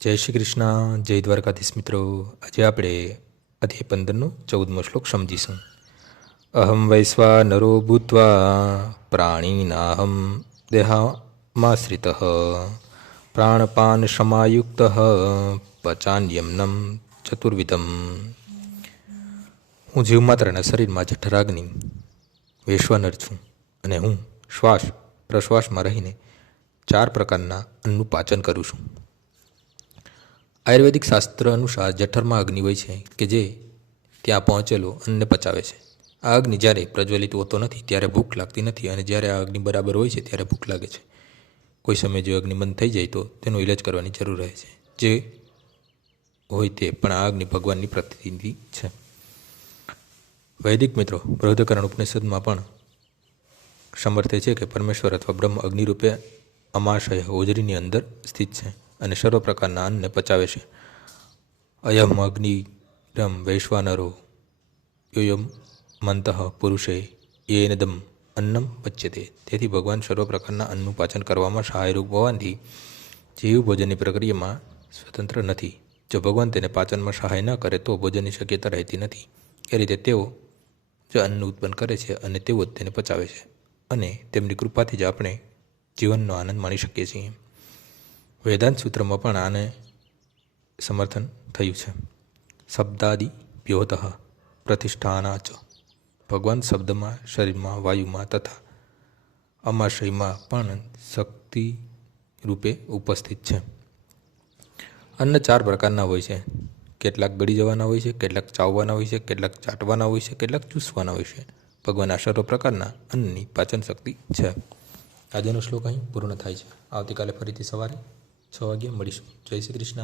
જય શ્રી કૃષ્ણ, જય દ્વારકાધીશ મિત્રો. આજે આપણે અધ્યાય 15નો 14મો શ્લોક સમજીશું. અહમ વૈશ્વાનરો ભૂત્વા પ્રાણીનાહમ દેહામાશ્રિત પ્રાણપાન સમાયુક્ત પચાન્યમનમ ચતુર્વિધમ. હું જીવમાત્રના શરીરમાં જઠરાગ્નિ વૈશ્વાનર છું અને હું શ્વાસ પ્રશ્વાસમાં રહીને 4 પ્રકારના અન્નનું પાચન કરું છું. આયુર્વેદિક શાસ્ત્ર અનુસાર જઠરમાં અગ્નિ હોય છે કે જે ત્યાં પહોંચેલો અન્નને પચાવે છે. આ અગ્નિ જ્યારે પ્રજ્વલિત હોતો નથી ત્યારે ભૂખ લાગતી નથી, અને જ્યારે આ અગ્નિ બરાબર હોય છે ત્યારે ભૂખ લાગે છે. કોઈ સમયે જો અગ્નિ બંધ થઈ જાય તો તેનો ઇલાજ કરવાની જરૂર રહે છે. જે હોય તે, પણ આ અગ્નિ ભગવાનની પ્રતિનિધિ છે. વૈદિક મિત્રો, બૃહદકરણ ઉપનિષદમાં પણ સમર્થે છે કે પરમેશ્વર અથવા બ્રહ્મ અગ્નિરૂપે અમાશય હોજરીની અંદર સ્થિત છે અને સર્વ પ્રકારના અન્નને પચાવે છે. અયમ અગ્નિરમ વૈશ્વાનરો યોયમ મંતઃ પુરુષે યેનદમ અન્નમ પચ્યતે. તેથી ભગવાન સર્વ પ્રકારના અન્નનું પાચન કરવામાં સહાયરૂપ હોવાથી જીવ ભોજનની પ્રક્રિયામાં સ્વતંત્ર નથી. જો ભગવાન તેને પાચનમાં સહાય ન કરે તો ભોજનની શક્યતા રહેતી નથી. એ રીતે તેઓ જ અન્ન ઉત્પન્ન કરે છે અને તેઓ જ તેને પચાવે છે, અને તેમની કૃપાથી જ આપણે જીવનનો આનંદ માણી શકીએ છીએ. વેદાંત સૂત્રમાં પણ આને સમર્થન થયું છે. શબ્દાદિ વ્યોતઃ પ્રતિષ્ઠાના ચ. ભગવાન શબ્દમાં, શરીરમાં, વાયુમાં તથા અમાશયમાં પણ શક્તિ રૂપે ઉપસ્થિત છે. અન્ન 4 પ્રકારના હોય છે. કેટલાક ગળી જવાના હોય છે, કેટલાક ચાવવાના હોય છે, કેટલાક ચાટવાના હોય છે, કેટલાક ચૂસવાના હોય છે. ભગવાન આ સર્વ પ્રકારના અન્નની પાચન શક્તિ છે. આજનો શ્લોક અહીં પૂર્ણ થાય છે. આવતીકાલે ફરીથી સવારે 6 વાગ્યે મળીશું. જય શ્રી કૃષ્ણ.